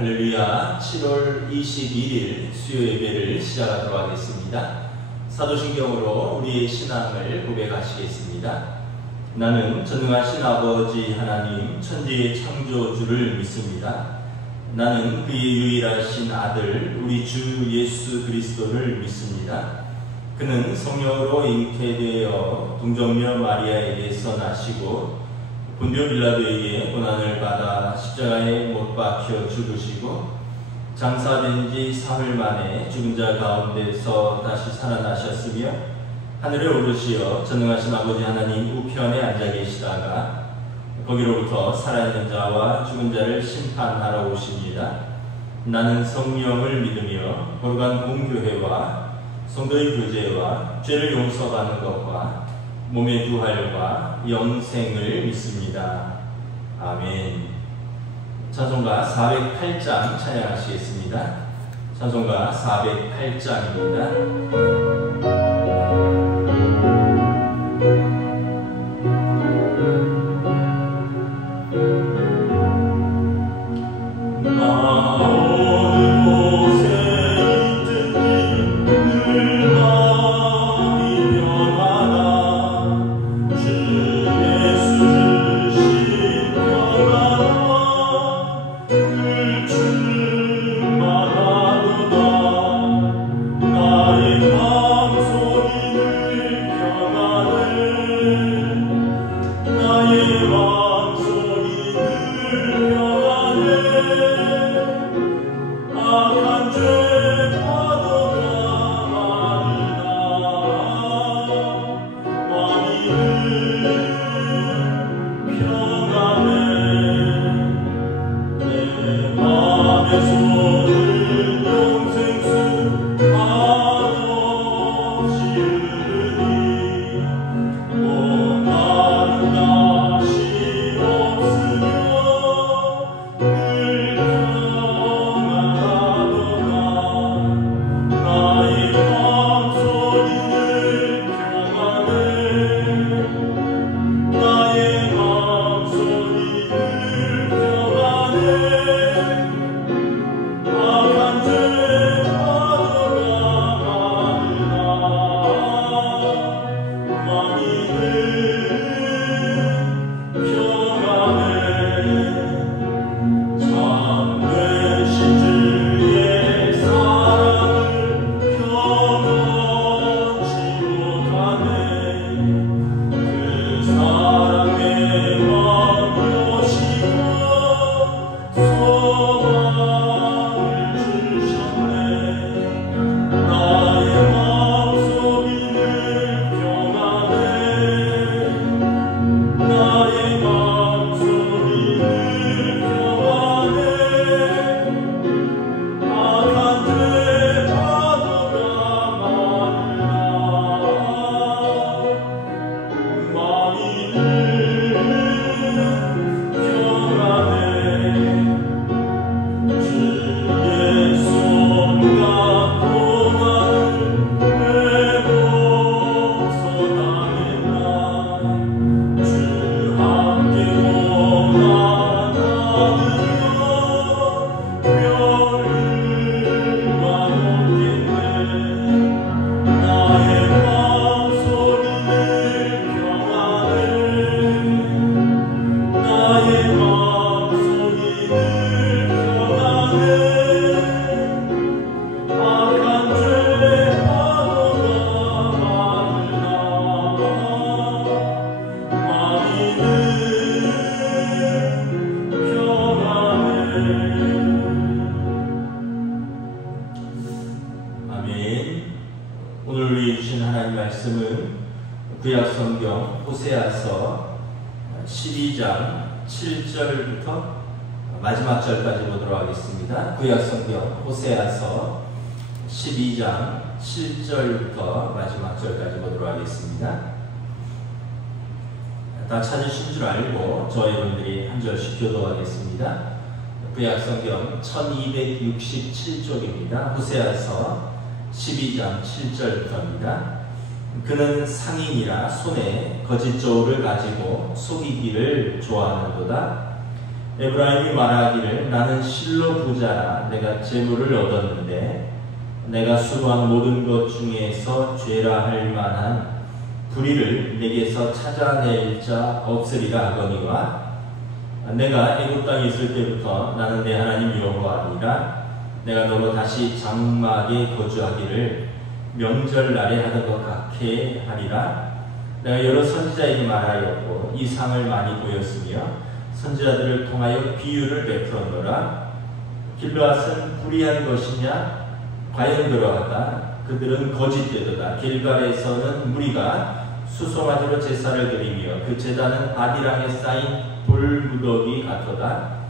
할렐루야. 7월 21일 수요 예배를 시작하도록 하겠습니다. 사도신경으로 우리의 신앙을 고백하시겠습니다. 나는 전능하신 아버지 하나님 천지의 창조주를 믿습니다. 나는 그의 유일하신 아들 우리 주 예수 그리스도를 믿습니다. 그는 성령으로 잉태되어 동정녀 마리아에게서 나시고 본디오 빌라도에게 고난을 받아 십자가에 못 박혀 죽으시고 장사된 지 사흘 만에 죽은 자 가운데서 다시 살아나셨으며 하늘에 오르시어 전능하신 아버지 하나님 우편에 앉아 계시다가 거기로부터 살아있는 자와 죽은 자를 심판하러 오십니다. 나는 성령을 믿으며 거룩한 공교회와 성도의 교제와 죄를 용서받는 것과 몸의 부활과 영생을 믿습니다. 아멘. 찬송가 408장 찬양하시겠습니다. 찬송가 408장입니다. 구약성경 호세아서 12장 7절부터 마지막 절까지 보도록 하겠습니다. 구약성경 호세아서 12장 7절부터 마지막 절까지 보도록 하겠습니다. 다 찾으신 줄 알고 저와 여러분들이 한 절씩 교도하겠습니다. 구약성경 1267쪽입니다. 호세아서 12장 7절부터입니다. 그는 상인이라 손에 거짓 저울을 가지고 속이기를 좋아하는도다. 에브라임이 말하기를 나는 실로 부자라 내가 재물을 얻었는데 내가 수고한 모든 것 중에서 죄라 할 만한 불의를 내게서 찾아낼 자 없으리라 하거니와 내가 애굽 땅에 있을 때부터 나는 내 하나님 여호와니라 내가 너로 다시 장막에 거주하기를 명절날에 하던 것 같게 하리라. 내가 여러 선지자에게 말하였고 이상을 많이 보였으며 선지자들을 통하여 비유를 베풀었노라. 길르앗은 불의한 것이냐? 과연 그러하다. 그들은 거짓되도다. 길갈에서는 무리가 수송아지로 제사를 드리며 그 제단은 바디랑에 쌓인 돌무더기 같도다.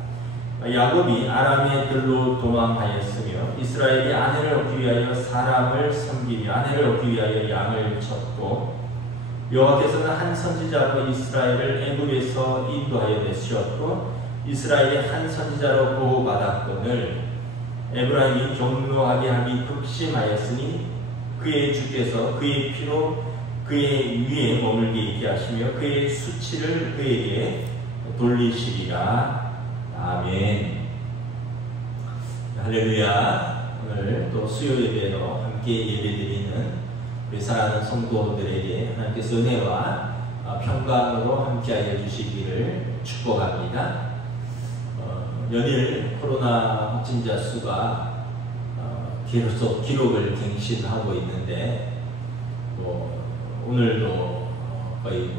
야곱이 아람의 들로 도망하였으며 이스라엘이 아내를 얻기 위하여 사람을 섬기며 아내를 얻기 위하여 양을 쳤고 여호와께서는 한 선지자로 이스라엘을 애굽에서 인도하여 내시었고 이스라엘이 한 선지자로 보호받았거늘 에브라임이 경노하게 하기 극심하였으니 그의 주께서 그의 피로 그의 위에 머물게 있게 하시며 그의 수치를 그에게 돌리시리라. 아멘. 할렐루야. 오늘 또 수요 예배로 함께 예배드리는 우리 사랑하는 성도들에게 하나님께서 은혜와 평강으로 함께하여 주시기를 축복합니다. 연일 코로나 확진자 수가 계속 기록을 갱신하고 있는데 오늘도 거의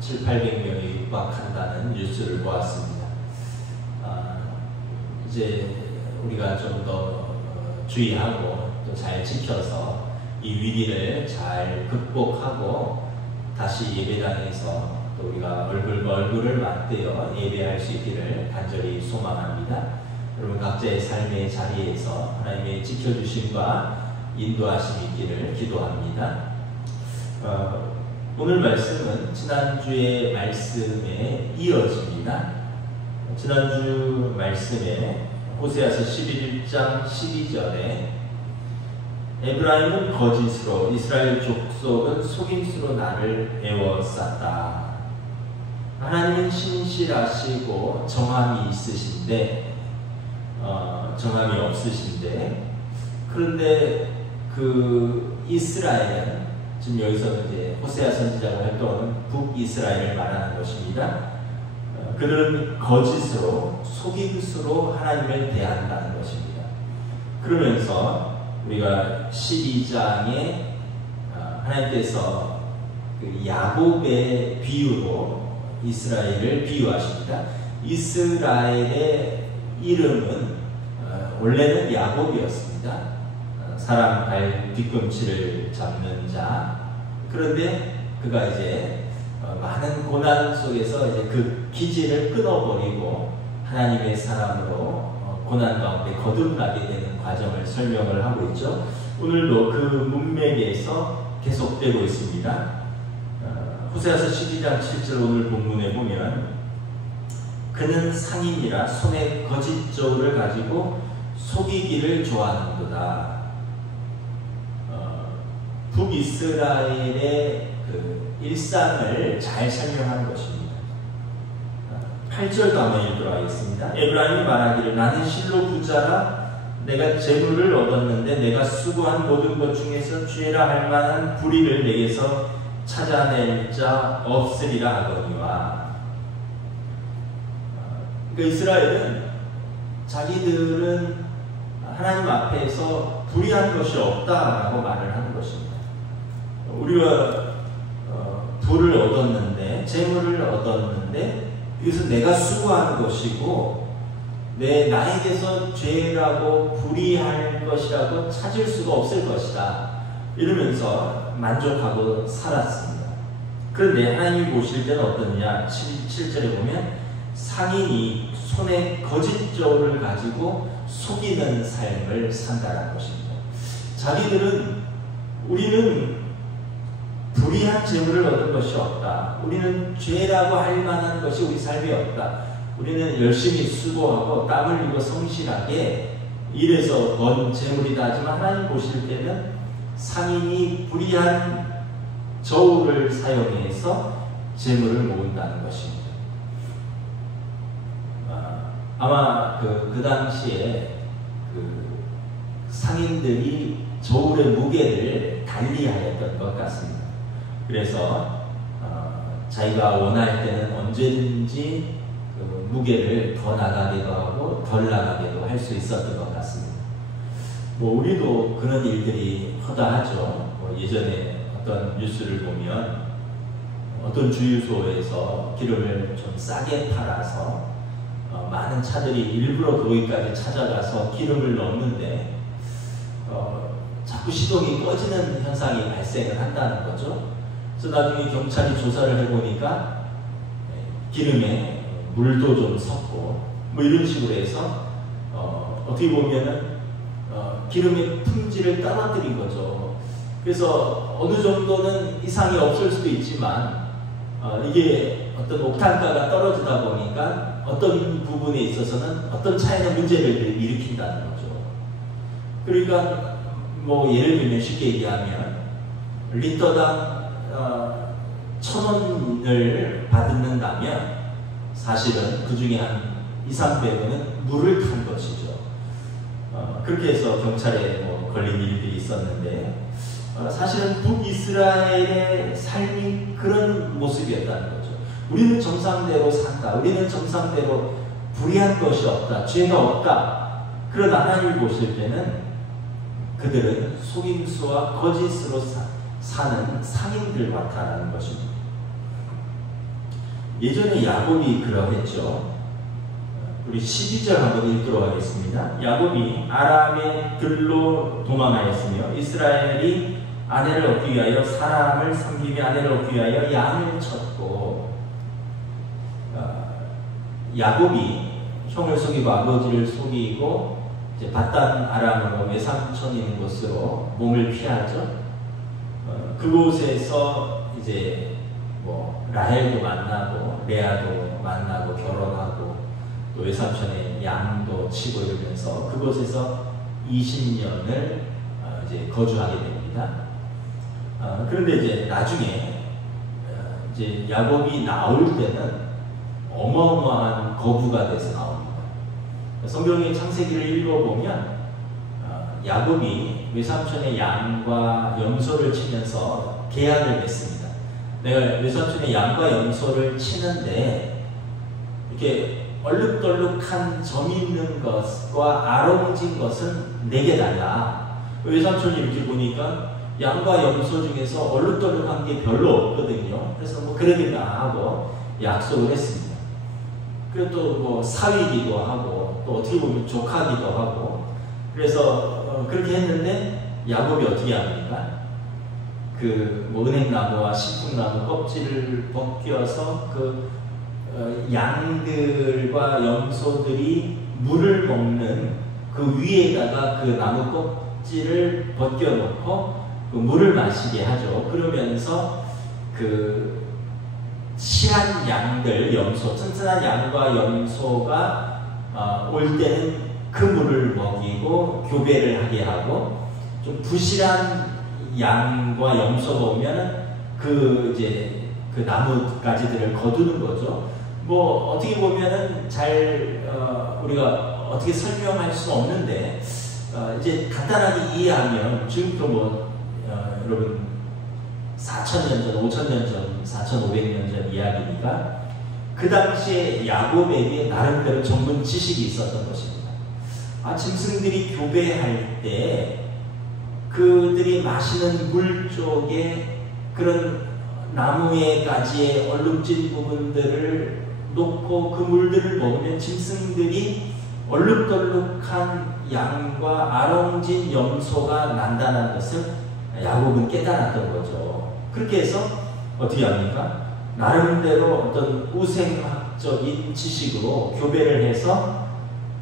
1,700~800명이 육박한다는 뉴스를 보았습니다. 이제 우리가 좀 더 주의하고 또 잘 지켜서 이 위기를 잘 극복하고 다시 예배당에서 또 우리가 얼굴과 얼굴을 맞대어 예배할 수 있기를 간절히 소망합니다. 여러분 각자의 삶의 자리에서 하나님의 지켜주심과 인도하심이 있기를 기도합니다. 오늘 말씀은 지난주의 말씀에 이어집니다. 지난주 말씀에 호세아서 11장 12절에 에브라임은 거짓으로 이스라엘 족속은 속임수로 나를 에워쌌다. 하나님은 신실하시고 정함이 있으신데 정함이 없으신데 그런데 그 이스라엘은 지금 여기서 이제 호세아 선지자가 활동하는 북이스라엘을 말하는 것입니다. 그들은 거짓으로 속임수로 하나님을 대한다는 것입니다. 그러면서 우리가 12장에 하나님께서 그 야곱의 비유로 이스라엘을 비유하십니다. 이스라엘의 이름은 원래는 야곱이었습니다. 사람 발 뒤꿈치를 잡는 자. 그런데 그가 이제 많은 고난 속에서 이제 그 기질을 끊어버리고 하나님의 사람으로 고난 가운데 거듭나게 되는 과정을 설명을 하고 있죠. 오늘도 그 문맥에서 계속되고 있습니다. 호세아서 12장 7절 오늘 본문에 보면 그는 상인이라 손에 거짓 저울을 가지고 속이기를 좋아하는도다. 북이스라엘의 그 일상을 잘 설명하는 것입니다. 8절도 한번 읽도록 하겠습니다. 에브라임이 말하기를 나는 실로 부자라 내가 재물을 얻었는데 내가 수고한 모든 것 중에서 죄라 할 만한 불의를 내게서 찾아낼 자 없으리라 하거니와. 그러니까 이스라엘은 자기들은 하나님 앞에서 불의한 것이 없다라고 말을 하는 것입니다. 우리가 부를 얻었는데 재물을 얻었는데 이것은 내가 수고하는 것이고 나에게서 죄라고 불의할 것이라고 찾을 수가 없을 것이다 이러면서 만족하고 살았습니다. 그런데 하나님이 보실 때는 어떠냐? 7절에 보면 상인이 손에 거짓 저울을 가지고 속이는 삶을 산다는 것입니다. 자기들은 우리는 불의한 재물을 얻은 것이 없다. 우리는 죄라고 할 만한 것이 우리 삶에 없다. 우리는 열심히 수고하고 땀 흘리고 성실하게 일해서 번 재물이다 하지만 하나님 보실 때는 상인이 불의한 저울을 사용해서 재물을 모은다는 것입니다. 아마 그 당시에 그 상인들이 저울의 무게를 달리하였던 것 같습니다. 그래서 자기가 원할 때는 언제든지 그 무게를 더 나가기도 하고 덜 나가기도 할 수 있었던 것 같습니다. 뭐 우리도 그런 일들이 허다하죠. 뭐 예전에 어떤 뉴스를 보면 어떤 주유소에서 기름을 좀 싸게 팔아서 많은 차들이 일부러 거기까지 찾아가서 기름을 넣는데 자꾸 시동이 꺼지는 현상이 발생을 한다는 거죠. 그래서 나중에 경찰이 조사를 해보니까 기름에 물도 좀 섞고 뭐 이런 식으로 해서 어떻게 보면은 기름의 품질을 떨어뜨린 거죠. 그래서 어느 정도는 이상이 없을 수도 있지만 이게 어떤 옥탄가가 떨어지다 보니까 어떤 부분에 있어서는 어떤 차에는 문제를 일으킨다는 거죠. 그러니까 뭐 예를 들면 쉽게 얘기하면 리터당 1,000원을 받는다면 사실은 그 중에 한 200~300원은 물을 탄 것이죠. 그렇게 해서 경찰에 뭐 걸린 일들이 있었는데 사실은 북이스라엘의 삶이 그런 모습이었다는 거죠. 우리는 정상대로 산다. 우리는 정상대로 불의한 것이 없다. 죄가 없다. 그런 하나님을 보실 때는 그들은 속임수와 거짓으로 사는 상인들 같다는 것입니다. 예전에 야곱이 그러했죠. 우리 12절 한번 읽도록 하겠습니다. 야곱이 아람의 들로 도망하였으며 이스라엘이 아내를 얻기 위하여 사람을 섬기며 아내를 얻기 위하여 양을 쳤고, 야곱이 형을 속이고 아버지를 속이고 이제 바단 아람으로 외삼촌이 있는 곳으로 몸을 피하죠. 그곳에서 이제 뭐 라헬도 만나고 레아도 만나고 결혼하고 또 외삼촌의 양도 치고 이러면서 그곳에서 20년을 이제 거주하게 됩니다. 그런데 이제 나중에 이제 야곱이 나올 때는 어마어마한 거부가 돼서 나옵니다. 성경의 창세기를 읽어보면 야곱이 외삼촌의 양과 염소를 치면서 계약을 맺습니다. 내가 외삼촌의 양과 염소를 치는데 이렇게 얼룩덜룩한 점 있는 것과 아롱진 것은 내게 달라. 외삼촌이 이렇게 보니까 양과 염소 중에서 얼룩덜룩한 게 별로 없거든요. 그래서 뭐 그러겠나 하고 약속을 했습니다. 그리고 또 뭐 사위기도 하고 또 어떻게 보면 조카기도 하고 그래서 그렇게 했는데 야곱이 어떻게 합니까? 뭐 은행나무와 시풍나무 껍질을 벗겨서 양들과 염소들이 물을 먹는 그 위에다가 그 나무 껍질을 벗겨놓고 그 물을 마시게 하죠. 그러면서 그 실한 양들, 염소, 튼튼한 양과 염소가 올 때는 그 물을 먹이고 교배를 하게 하고 좀 부실한 양과 염소가 오면 그 나뭇가지들을 거두는 거죠. 뭐 어떻게 보면은 우리가 어떻게 설명할 수 없는데 이제 간단하게 이해하면 지금도 뭐 여러분 4,000년 전, 5,000년 전, 4,500년 전 이야기니까 그 당시에 야곱에게 나름대로 전문 지식이 있었던 것입니다. 짐승들이 교배할 때 그들이 마시는 물 쪽에 그런 나무의 가지에 얼룩진 부분들을 놓고 그 물들을 먹으면 짐승들이 얼룩덜룩한 양과 아롱진 염소가 난다는 것을 야곱은 깨달았던 거죠. 그렇게 해서 어떻게 합니까? 나름대로 어떤 우생학적인 지식으로 교배를 해서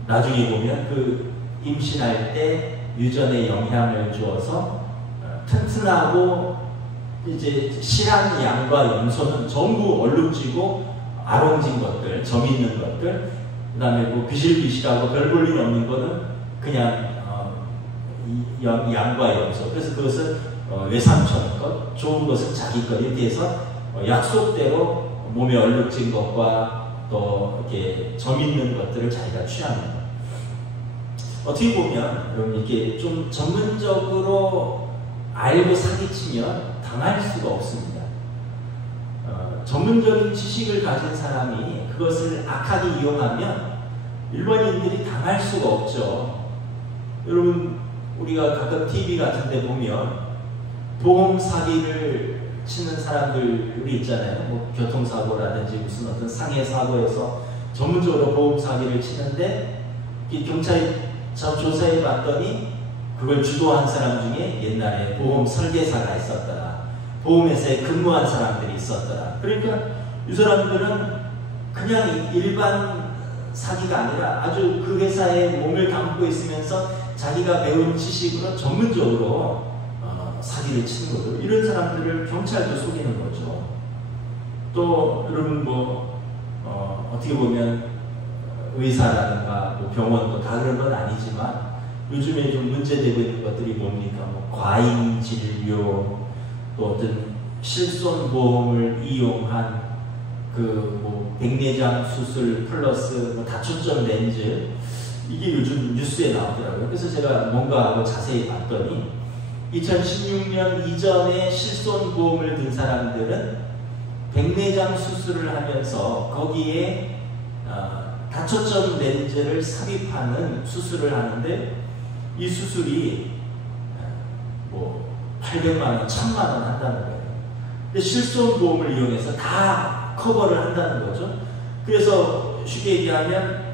나중에 보면 그 임신할 때 유전에 영향을 주어서 튼튼하고 이제 실한 양과 염소는 전부 얼룩지고 아롱진 것들, 점 있는 것들, 그 다음에 뭐 비실비실하고 별 볼 일 없는 거는 그냥 양과 염소. 그래서 그것은 외삼촌 것, 좋은 것은 자기 것 이렇게 해서 약속대로 몸에 얼룩진 것과 또 이렇게 점 있는 것들을 자기가 취하는 것. 어떻게 보면 여러분 이렇게 좀 전문적으로 알고 사기치면 당할 수가 없습니다. 전문적인 지식을 가진 사람이 그것을 악하게 이용하면 일반인들이 당할 수가 없죠. 여러분 우리가 가끔 TV 같은 데 보면 보험 사기를 치는 사람들이 있잖아요. 뭐 교통사고라든지 무슨 어떤 상해 사고에서 전문적으로 보험 사기를 치는데 이 경찰이 조사해 봤더니 그걸 주도한 사람 중에 옛날에 보험 설계사가 있었더라. 보험회사에 근무한 사람들이 있었더라. 그러니까 이 사람들은 그냥 일반 사기가 아니라 아주 그 회사에 몸을 담고 있으면서 자기가 배운 지식으로 전문적으로 사기를 치는 거죠. 이런 사람들을 경찰도 속이는 거죠. 또 여러분 어떻게 보면 의사라든가 뭐 병원도 다 그런 건 아니지만 요즘에 좀 문제되고 있는 것들이 뭡니까? 뭐 과잉 진료, 또 어떤 실손보험을 이용한 뭐 백내장 수술 플러스 뭐 다초점 렌즈, 이게 요즘 뉴스에 나오더라고요. 그래서 제가 뭔가 하고 자세히 봤더니 2016년 이전에 실손보험을 든 사람들은 백내장 수술을 하면서 거기에 다초점 렌즈를 삽입하는 수술을 하는데 이 수술이 뭐 800만 원, 1000만 원 한다는 거예요. 근데 실손보험을 이용해서 다 커버를 한다는 거죠. 그래서 쉽게 얘기하면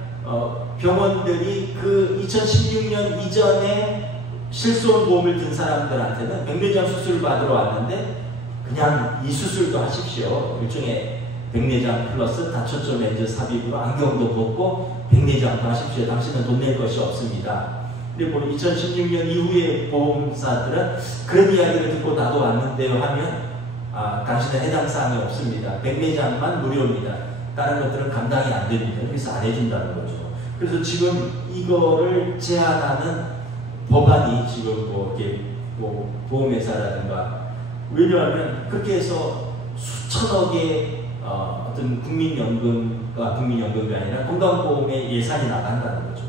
병원들이 그 2016년 이전에 실손보험을 든 사람들한테는 백내장 수술을 받으러 왔는데 그냥 이 수술도 하십시오. 일종의 백내장 플러스 다초점 렌즈 삽입으로 안경도 벗고 백내장도 하십시오. 당신은 돈 낼 것이 없습니다. 근데 2016년 이후에 보험사들은 그런 이야기를 듣고 나도 왔는데요 하면 당신은 해당 사항이 없습니다. 백내장만 무료입니다. 다른 것들은 감당이 안 됩니다. 그래서 안 해준다는 거죠. 그래서 지금 이거를 제한하는 법안이 지금 보험회사라든가, 왜냐하면 그렇게 해서 수천억의 어떤 국민연금이 아니라 건강보험의 예산이 나간다는 거죠.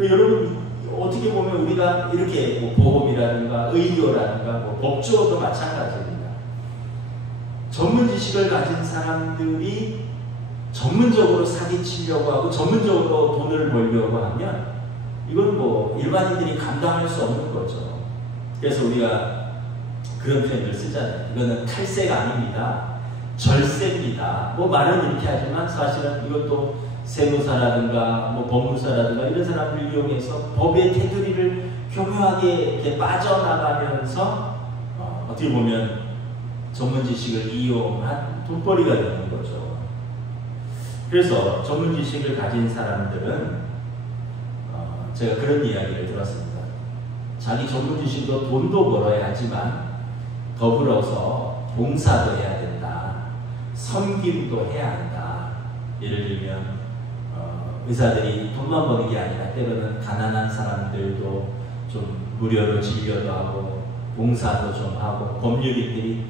여러분 어떻게 보면 우리가 이렇게 뭐 보험이라든가 의료라든가 뭐 법조도 마찬가지입니다. 전문 지식을 가진 사람들이 전문적으로 사기치려고 하고 전문적으로 돈을 벌려고 하면 이건 뭐 일반인들이 감당할 수 없는 거죠. 그래서 우리가 그런 표현을 쓰잖아요. 이거는 탈세가 아닙니다. 절세입니다. 뭐 말은 이렇게 하지만 사실은 이것도 세무사라든가 뭐 법무사라든가 이런 사람들을 이용해서 법의 테두리를 교묘하게 이렇게 빠져나가면서 어떻게 보면 전문 지식을 이용한 돈벌이가 되는 거죠. 그래서 전문 지식을 가진 사람들은 제가 그런 이야기를 들었습니다. 자기 전문 지식도 돈도 벌어야 하지만 더불어서 봉사도 해야 된다. 섬김도 해야 한다. 예를 들면 의사들이 돈만 버는 게 아니라 때로는 가난한 사람들도 좀 무료로 진료도 하고 봉사도 좀 하고, 법률인들이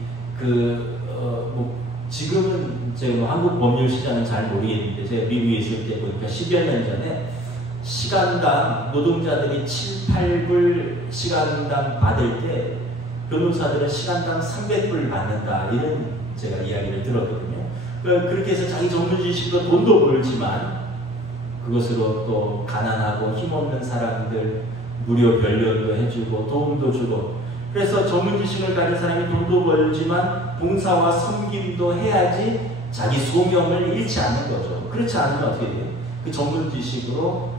지금은 제가 한국 법률 시장은 잘 모르겠는데 제가 미국에 있을 때 보니까 10여 년 전에 시간당 노동자들이 7, 8불 시간당 받을 때 변호사들은 시간당 300불 받는다, 이런 제가 이야기를 들었거든요. 그렇게 해서 자기 전문 지식으로 돈도 벌지만 그것으로 또 가난하고 힘없는 사람들 무료 변론도 해주고 도움도 주고, 그래서 전문 지식을 가진 사람이 돈도 벌지만 봉사와 섬김도 해야지 자기 소명을 잃지 않는 거죠. 그렇지 않으면 어떻게 돼요? 그 전문 지식으로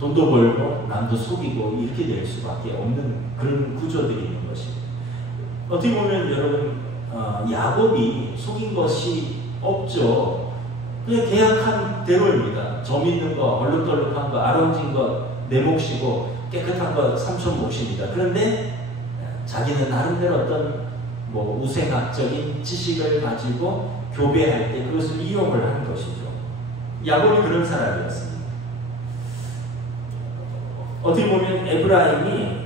돈도 벌고 남도 속이고 이렇게 될 수밖에 없는 그런 구조들이 있는 것입니다. 어떻게 보면 여러분 야곱이 속인 것이 없죠. 그냥 계약한 대로입니다. 점 있는 거, 얼룩덜룩한 거, 아롱진 거 내 몫이고 깨끗한 거 삼촌 몫입니다. 그런데 자기는 나름대로 어떤 뭐 우생학적인 지식을 가지고 교배할 때 그것을 이용을 하는 것이죠. 야곱이 그런 사람이었습니다. 어떻게 보면 에브라임이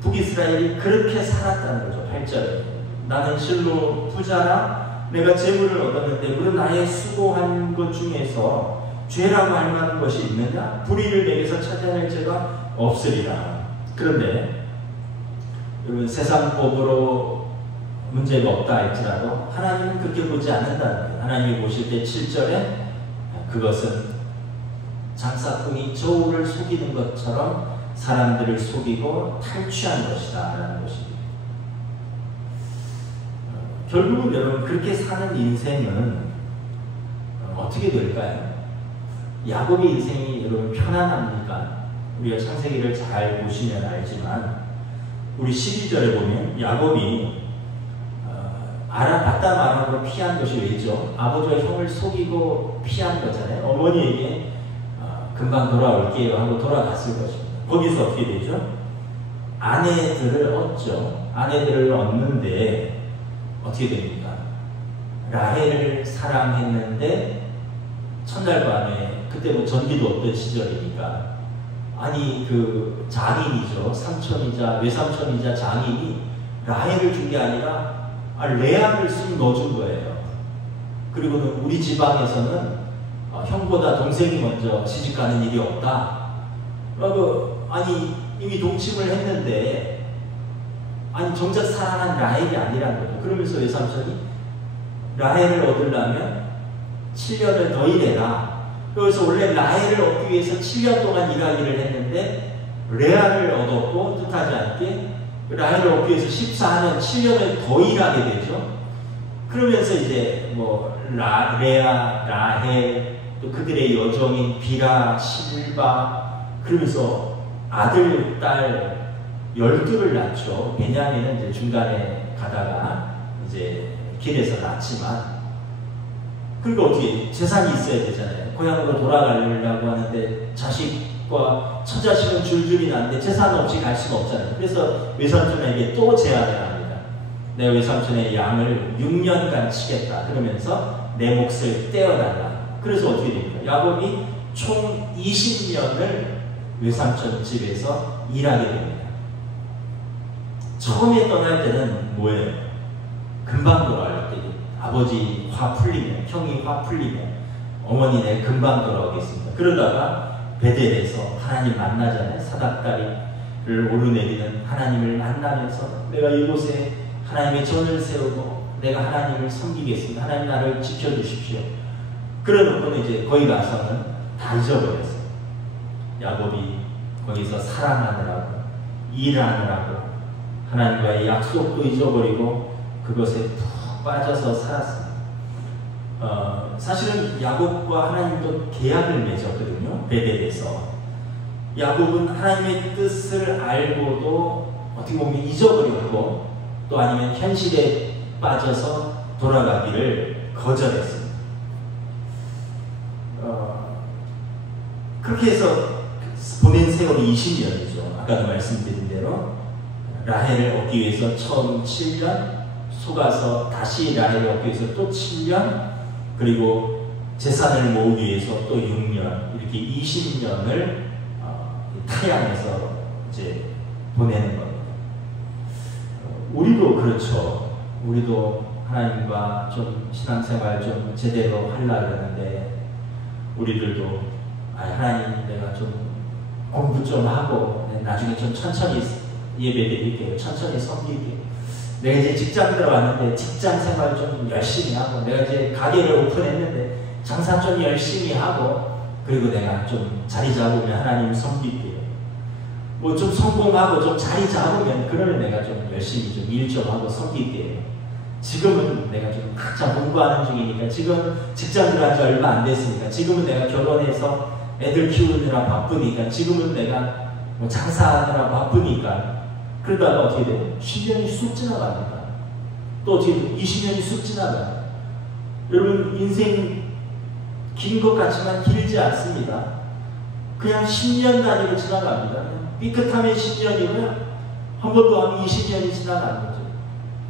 북이스라엘이 그렇게 살았다는 거죠. 8절에 나는 실로 부자라 내가 재물을 얻었는데 물론 나의 수고한 것 중에서 죄라고 할 만한 것이 있느냐? 불의를 내게서 찾아낼 죄가 없으리라. 그런데 여러분, 세상 법으로 문제가 없다 할지라도 하나님은 그렇게 보지 않는다는 거예요. 하나님이 보실 때 7절에 그것은 장사꾼이 저울을 속이는 것처럼 사람들을 속이고 탈취한 것이다 라는 것입니다. 결국은 여러분, 그렇게 사는 인생은 어떻게 될까요? 야곱의 인생이 여러분 편안합니까? 우리가 창세기를 잘 보시면 알지만 우리 12절에 보면 야곱이 바담 아람으로 피한 것이 왜죠? 아버지와 형을 속이고 피한 거잖아요. 어머니에게 금방 돌아올게요 하고 돌아갔을 것입니다. 거기서 어떻게 되죠? 아내들을 얻죠. 아내들을 얻는데 어떻게 됩니까? 라헬을 사랑했는데 첫날 밤에, 그때 뭐 전기도 없던 시절이니까, 아니 그 장인이죠. 삼촌이자 외삼촌이자 장인이 라헬을 준 게 아니라 레아를 쑥 넣어준 거예요. 그리고는 우리 지방에서는 형보다 동생이 먼저 시집가는 일이 없다. 아니 이미 동침을 했는데, 아니 정작 사랑한 라헬이 아니라는 거죠. 그러면서 외삼촌이 라헬을 얻으려면 7년을 더 일해라. 그래서 원래 라헬을 얻기 위해서 7년 동안 일하기를 했는데 레아를 얻었고 뜻하지 않게 라헬을 얻기 위해서 14년, 7년을 더 일하게 되죠. 그러면서 이제 뭐 레아, 라헬, 또 그들의 여종인 비라, 실바, 그러면서 아들, 딸 12를 낳죠. 베냐민은 이제 중간에 가다가 이제 길에서 낳지만, 그리고 어떻게 재산이 있어야 되잖아요. 고향으로 돌아가려고 하는데 자식과 처자식은 줄줄이 낳는데 재산 없이 갈 수가 없잖아요. 그래서 외삼촌에게 또 제안을 합니다. 내가 외삼촌의 양을 6년간 치겠다. 그러면서 내 몫을 떼어달라. 그래서 어떻게 됩니까? 야곱이 총 20년을 외삼촌 집에서 일하게 됩니다. 처음에 떠날 때는 뭐예요? 금방 돌아올 때 아버지 화 풀리면, 형이 화 풀리면 어머니네 금방 돌아오겠습니다. 그러다가 베델에서 하나님 만나잖아요. 사닥다리를 오르내리는 하나님을 만나면서 내가 이곳에 하나님의 전을 세우고 내가 하나님을 섬기겠습니다. 하나님 나를 지켜주십시오. 그러놓고는 이제 거기 가서는 다 잊어버렸어요. 야곱이 거기서 사랑하느라고, 일하느라고 하나님과의 약속도 잊어버리고 그것에 푹 빠져서 살았습니다. 사실은 야곱과 하나님도 계약을 맺었거든요. 베델에서. 야곱은 하나님의 뜻을 알고도 어떻게 보면 잊어버렸고, 또 아니면 현실에 빠져서 돌아가기를 거절했습니다. 그렇게 해서 보낸 세월이 20년이죠. 아까도 말씀드린 대로 라헬을 얻기 위해서 처음 7년, 속아서 다시 라헬을 얻기 위해서 또 7년, 그리고 재산을 모으기 위해서 또 6년, 이렇게 20년을 타양해서 이제 보내는 겁니다. 우리도 그렇죠. 우리도 하나님과 좀 신앙생활 좀 제대로 하려고 하는데, 우리들도 하나님 내가 좀 공부 좀 하고 나중에 좀 천천히 예배 드릴게요. 천천히 섬길게요. 내가 이제 직장 들어갔는데 직장 생활 좀 열심히 하고, 내가 이제 가게를 오픈했는데 장사 좀 열심히 하고, 그리고 내가 좀 자리 잡으면 하나님 섬길게요. 뭐 좀 성공하고 좀 자리 잡으면 그러면 내가 좀 열심히 좀 일 좀 하고 섬길게요. 지금은 내가 좀 각자 공부하는 중이니까, 지금 직장 들어간 지 얼마 안 됐으니까, 지금은 내가 결혼해서 애들 키우느라 바쁘니까, 지금은 내가 뭐 장사하느라 바쁘니까, 그러다가 어떻게 돼요? 10년이 쑥 지나갑니다. 또 어떻게 돼요? 20년이 쑥 지나가요. 여러분, 인생 긴 것 같지만 길지 않습니다. 그냥 10년 단위로 지나갑니다. 삐끗하면 10년이고요. 한 번 더 하면 20년이 지나가는 거죠.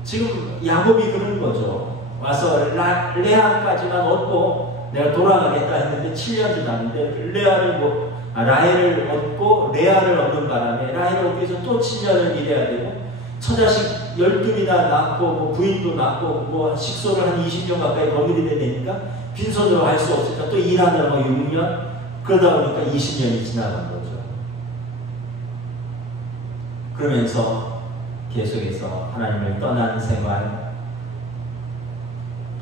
지금 야곱이 그런 거죠. 와서 레아까지만 얻고 내가 돌아가겠다 했는데 7년 지났는데 라헬을 얻고 레아를 얻는 바람에 라헬을 얻기 위해서 또 7년을 일해야 되고, 처자식 12이나 낳고 뭐 부인도 낳고 뭐 식소를 한 20년 가까이 거느리게 되니까 빈손으로 할 수 없으니까 또 일하느라 뭐 6년 그러다 보니까 20년이 지나간 거죠. 그러면서 계속해서 하나님을 떠난 생활,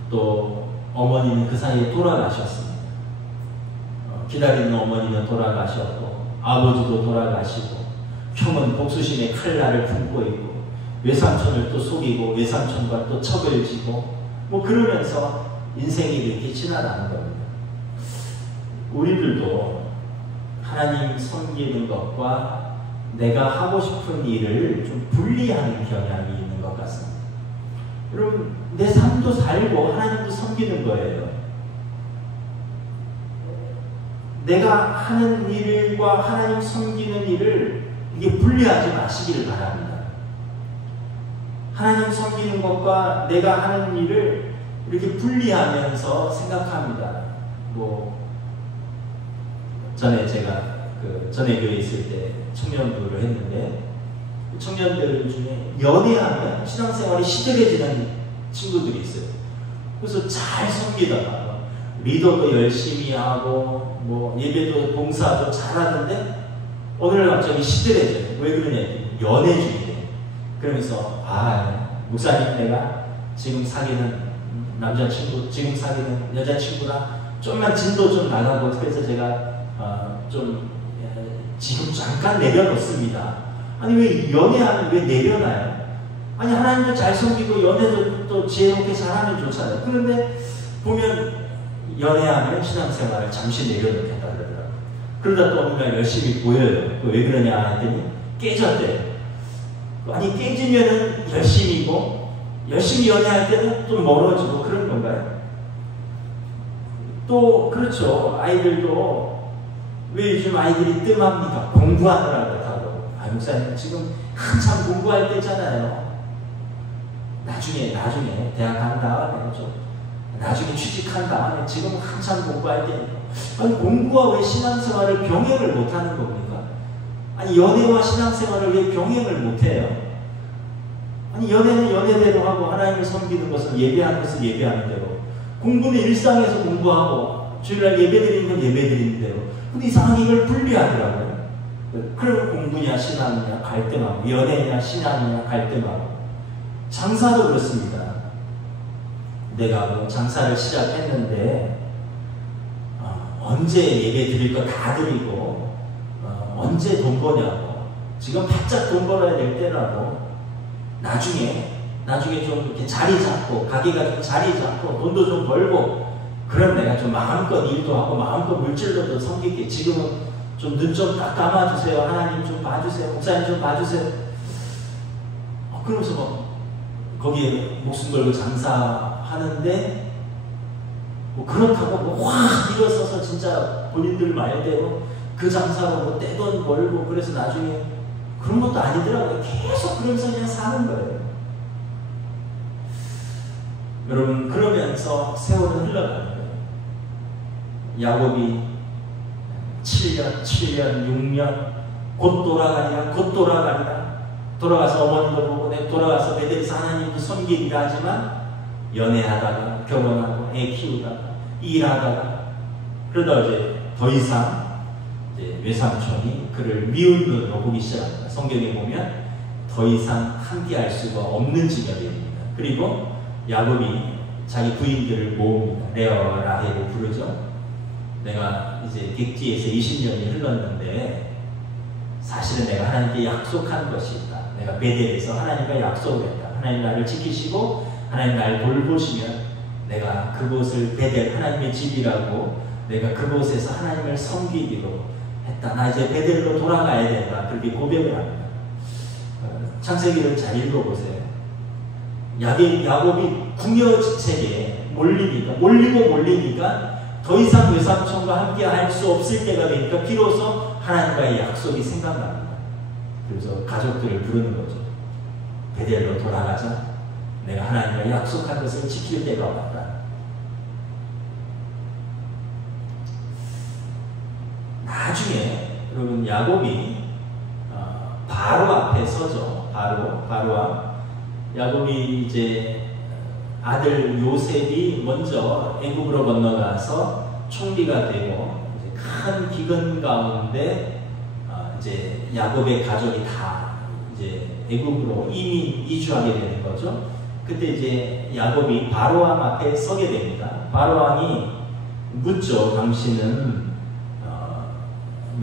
또 어머니는 그 사이에 돌아가셨습니다. 기다리는 어머니는 돌아가셨고 아버지도 돌아가시고 형은 복수심의 칼날을 품고 있고 외삼촌을 또 속이고 외삼촌과 또 척을 지고 뭐 그러면서 인생이 이렇게 지나가는 겁니다. 우리들도 하나님 섬기는 것과 내가 하고 싶은 일을 좀 분리하는 경향이 있는 것 같습니다. 여러분, 내 삶도 살고 하나님도 섬기는 거예요. 내가 하는 일과 하나님 섬기는 일을 이게 분리하지 마시기를 바랍니다. 하나님 섬기는 것과 내가 하는 일을 이렇게 분리하면서 생각합니다. 뭐 전에 제가 전에 교회에 있을 때 청년부를 했는데 청년들 중에 연애하면 신앙생활이 시들해지는 친구들이 있어요. 그래서 잘 섬기다가 리더도 열심히 하고 뭐 예배도 봉사도 잘하는데 어느 날 갑자기 시들해져요. 왜 그러냐 했더니 연애 중이래. 그러면서 목사님 내가 지금 사귀는 남자친구, 지금 사귀는 여자친구랑 좀만 진도 좀 나가고 그래서 제가 좀 지금 잠깐 내려놓습니다. 아니 왜 연애하면 왜 내려놔요? 아니 하나님도 잘 섬기고 연애도 또 지혜롭게 잘하면 좋잖아요. 그런데 보면 연애하면 신앙생활을 잠시 내려놓겠다 그러더라고요. 그러다 또 어느 날 열심히 보여요. 왜 그러냐 했더니 깨졌대요. 아니 깨지면은 열심히고 열심히 연애할 때는 또 멀어지고 그런 건가요? 또 그렇죠. 아이들도 왜 요즘 아이들이 뜸합니까? 공부하느라 그렇다고. 목사님 지금 한참 공부할 때잖아요. 나중에 대학 간 다음에 좀 나중에 취직한 다음에 지금 한참 공부할 때 아니 공부와 왜 신앙생활을 병행을 못하는 겁니까? 아니 연애와 신앙생활을 왜 병행을 못해요? 아니 연애는 연애대로 하고 하나님을 섬기는 것은 예배하는 것은 예배하는 대로 공부는 일상에서 공부하고 주일날 예배드리는 건 예배드리는 대로 근데 이상하게 이걸 분리하더라고요. 그럼 공부냐 신앙이냐 갈등하고 연애냐 신앙이냐 갈등하고 장사도 그렇습니다. 내가 뭐 장사를 시작했는데 언제 예배 드릴 거 다 드리고 언제 돈 버냐고 지금 바짝 돈 벌어야 될 때라고 나중에 좀 이렇게 자리 잡고 가게가 좀 자리 잡고 돈도 좀 벌고 그럼 내가 좀 마음껏 일도 하고 마음껏 물질로도 섬길게. 지금은 좀 눈 좀 감아주세요. 하나님 좀 봐주세요. 목사님 좀 봐주세요. 그러면서 뭐 거기에 목숨 걸고 장사하는데 뭐 그렇다고 뭐 확 일어서서 진짜 본인들 말대로 그 장사로 뭐 떼돈 벌고 그래서 나중에 그런 것도 아니더라고요. 계속 그러면서 그냥 사는 거예요. 여러분 그러면서 세월은 흘러가는 거예요. 야곱이 7년, 6년 곧 돌아가리라 돌아가서 어머니도 보고 내가 돌아가서 베델에서 하나님도 섬기리라 하지만 연애하다가 결혼하고 애 키우다가 일하다가 그러다 이제 더 이상 이제 외삼촌이 그를 미운 눈으로 보기 시작합니다. 성경에 보면 더 이상 함께할 수가 없는 지경입니다. 그리고 야곱이 자기 부인들을 모읍니다. 레아와 라헬을 부르죠. 내가 이제 객지에서 20년이 흘렀는데 사실은 내가 하나님께 약속한 것이 있다. 내가 베델에서 하나님과 약속을 했다. 하나님 나를 지키시고 하나님 나를 돌보시면 내가 그곳을 베델 하나님의 집이라고 내가 그곳에서 하나님을 섬기기로 했다. 나 이제 베델로 돌아가야 된다. 그렇게 고백을 합니다. 창세기를 잘 읽어보세요. 야곱이 궁여지책에 몰리니까 더 이상 외삼촌과 함께 할 수 없을 때가 되니까 비로소 하나님과의 약속이 생각납니다. 그래서 가족들을 부르는 거죠. 베델로 돌아가자. 내가 하나님과 약속한 것을 지킬 때가 왔다. 나중에 여러분 야곱이 바로 앞에 서죠. 바로와 야곱이 이제 아들 요셉이 먼저 애굽으로 건너가서 총리가 되고 이제 큰 기근 가운데 이제 야곱의 가족이 다 이제 애굽으로 이주하게 되는 거죠. 그때 이제 야곱이 바로왕 앞에 서게 됩니다. 바로왕이 묻죠. 당신은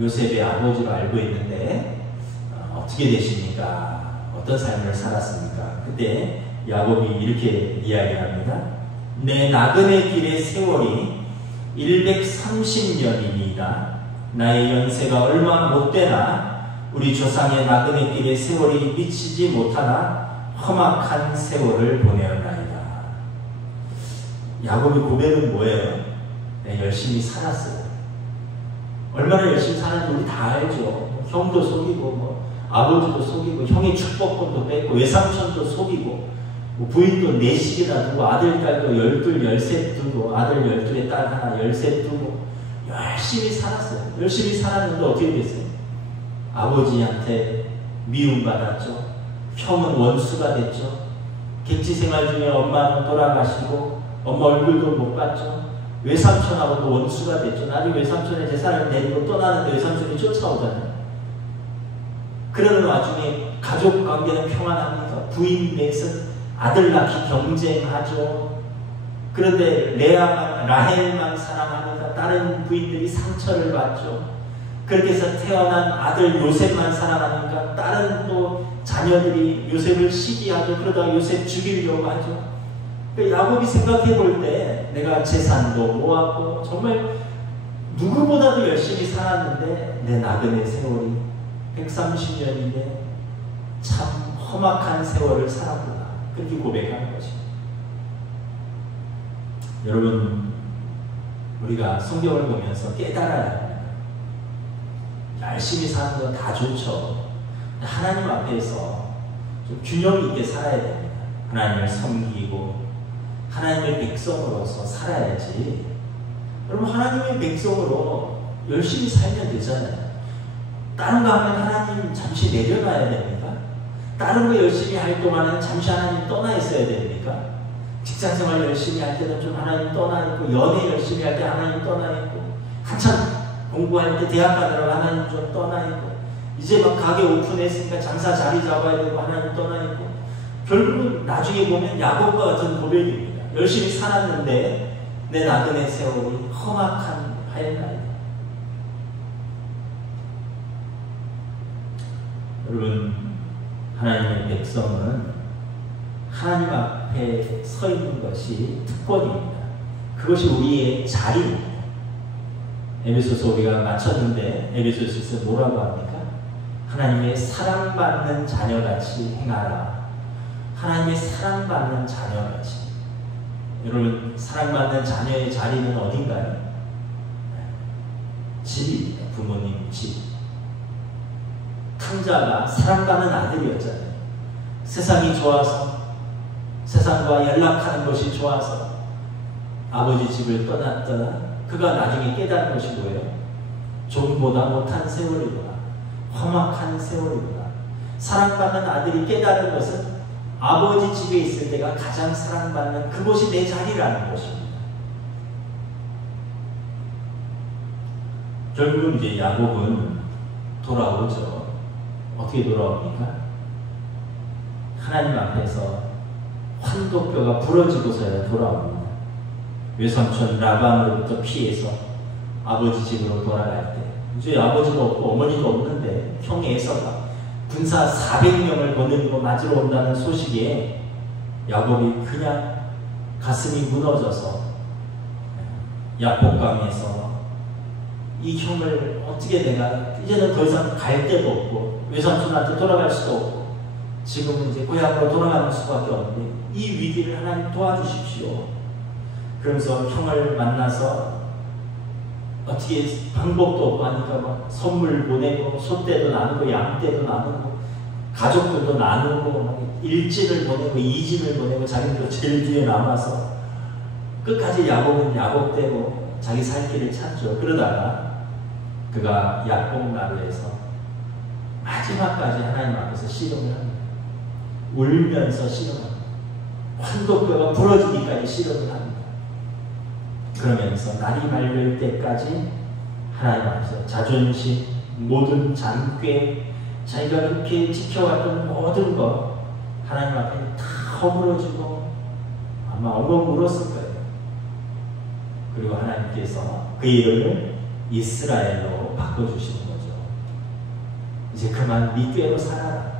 요셉의 아버지로 알고 있는데 어떻게 되십니까? 어떤 삶을 살았습니까? 그때 야곱이 이렇게 이야기합니다. 내 나그네 길의 세월이 130년이니이다. 나의 연세가 얼마 못되나 우리 조상의 나그네 길의 세월이 미치지 못하나 험악한 세월을 보내었나이다. 야곱의 고백은 뭐예요? 네, 열심히 살았어요. 얼마나 열심히 살았는지 우리 다 알죠. 형도 속이고 아버지도 속이고 형의 축복권도 뺏고 외삼촌도 속이고 부인도 4식이나 두고 아들 딸도 12, 13 두고 아들 12에 딸 하나 13 두고 열심히 살았어요. 열심히 살았는데 어떻게 됐어요? 아버지한테 미움받았죠. 형은 원수가 됐죠. 객지 생활 중에 엄마는 돌아가시고 엄마 얼굴도 못 봤죠. 외삼촌하고도 원수가 됐죠. 나중에 외삼촌의 재산을 내리고 떠나는데 외삼촌이 쫓아오잖아요. 그러는 와중에 가족 관계는 평안합니까? 부인 넷은 아들 낳기 경쟁하죠. 그런데 라헬만 사랑하니까 다른 부인들이 상처를 받죠. 그렇게 해서 태어난 아들 요셉만 사랑하니까 다른 또 자녀들이 요셉을 시기하죠. 그러다가 요셉 죽이려고 하죠. 야곱이 생각해 볼 때 내가 재산도 모았고 정말 누구보다도 열심히 살았는데 내 나그네 세월이 130년인데 참 험악한 세월을 살았구나. 그렇게 고백하는 것입니다. 여러분, 우리가 성경을 보면서 깨달아야 합니다. 열심히 사는 건 다 좋죠. 하나님 앞에서 좀 균형 있게 살아야 됩니다. 하나님을 섬기고 하나님의 백성으로서 살아야지. 여러분, 하나님의 백성으로 열심히 살면 되잖아요. 다른 거 하면 하나님 잠시 내려놔야 됩니까? 다른 거 열심히 할 동안은 잠시 하나님 떠나 있어야 됩니까? 직장생활 열심히 할 때는 좀 하나님 떠나 있고, 연애 열심히 할 때 하나님 떠나 있고, 한참 공부할 때 대학 가느라 하나님 좀 떠나 있고, 이제 막 가게 오픈했으니까 장사 자리 잡아야 되고 하나님 떠나 있고, 결국은 나중에 보면 야곱과 같은 고백입니다. 열심히 살았는데 내 나그네 세월이 험악한 하였나이다. 여러분, 하나님의 백성은 하나님 앞에 서 있는 것이 특권입니다. 그것이 우리의 자리입니다. 에베소서 우리가 마쳤는데 에베소서에서 뭐라고 합니까? 하나님의 사랑받는 자녀같이 행하라. 하나님의 사랑받는 자녀같이. 여러분, 사랑받는 자녀의 자리는 어딘가요? 집입니다. 부모님 집. 탕자가 사랑받는 아들이었잖아요. 세상이 좋아서, 세상과 연락하는 것이 좋아서 아버지 집을 떠났더나 그가 나중에 깨달은 것이 뭐예요? 좀보다 못한 세월이구나. 험악한 세월이구나. 사랑받는 아들이 깨달은 것은 아버지 집에 있을 때가 가장 사랑받는 그곳이 내 자리라는 것입니다. 결국은 이제 야곱은 돌아오죠. 어떻게 돌아옵니까? 하나님 앞에서 환도뼈가 부러지고서야 돌아옵니다. 외삼촌 라반으로부터 피해서 아버지 집으로 돌아갈 때 이제 아버지도 없고 어머니도 없는데 형 에서가 군사 400명을 보내고 맞으러 온다는 소식에 야곱이 그냥 가슴이 무너져서 야복강에서 이 형을 어떻게 내가 이제는 더 이상 갈 데도 없고 외삼촌한테 돌아갈 수도 없고 지금은 이제 고향으로 돌아가는 수밖에 없는데 이 위기를 하나님 도와주십시오. 그러면서 형을 만나서 어떻게 방법도 없고 하니까 막 선물 보내고 소떼도 나누고 양떼도 나누고 가족들도 나누고 막 일진을 보내고 이진을 보내고 자기도 제일 뒤에 남아서 끝까지 야곱은 야곱대로 자기 살 길을 찾죠. 그러다가 그가 야복나루에서 마지막까지 하나님 앞에서 씨름을 합니다. 울면서 씨름합니다. 환도뼈가 부러지기까지 씨름을 합니다. 그러면서 날이 밝을 때까지 하나님 앞에서 자존심, 모든 잔꾀, 자기가 그렇게 지켜왔던 모든 것 하나님 앞에 다 허물어지고 아마 엉엉 울었을 거예요. 그리고 하나님께서 그 이름을 이스라엘로 바꿔주시는 거죠. 이제 그만 네 꾀로 살아라.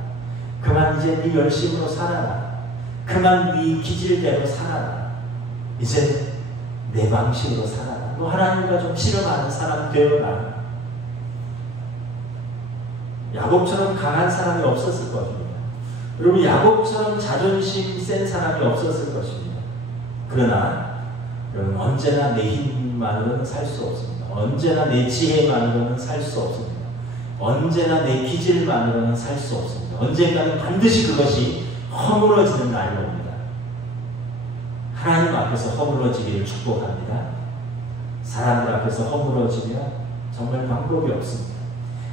그만 이제 네 열심으로 살아라. 그만 네 기질대로 살아라. 이제 내 방식으로 살아라. 너 하나님과 좀 씨름하는 사람 되어라. 야곱처럼 강한 사람이 없었을 것입니다. 여러분, 야곱처럼 자존심 센 사람이 없었을 것입니다. 그러나 여러분, 언제나 내 힘만으로는 살 수 없습니다. 언제나 내 지혜만으로는 살 수 없습니다. 언제나 내 기질만으로는 살 수 없습니다. 언젠가는 반드시 그것이 허물어지는 날이 옵니다. 하나님 앞에서 허물어지기를 축복합니다. 사람들 앞에서 허물어지면 정말 방법이 없습니다.